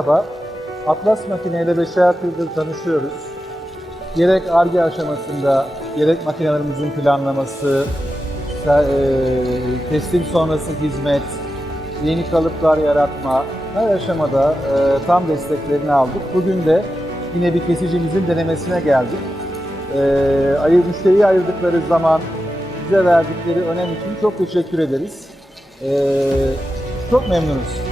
Merhaba, Atlas Makine ile 5'er yıldır tanışıyoruz. Gerek Ar-Ge aşamasında, gerek makinelerimizin planlaması, teslim sonrası hizmet, yeni kalıplar yaratma, her aşamada tam desteklerini aldık. Bugün de yine bir kesicimizin denemesine geldik. Müşteriye ayırdıkları zaman, bize verdikleri önem için çok teşekkür ederiz. Çok memnunuz.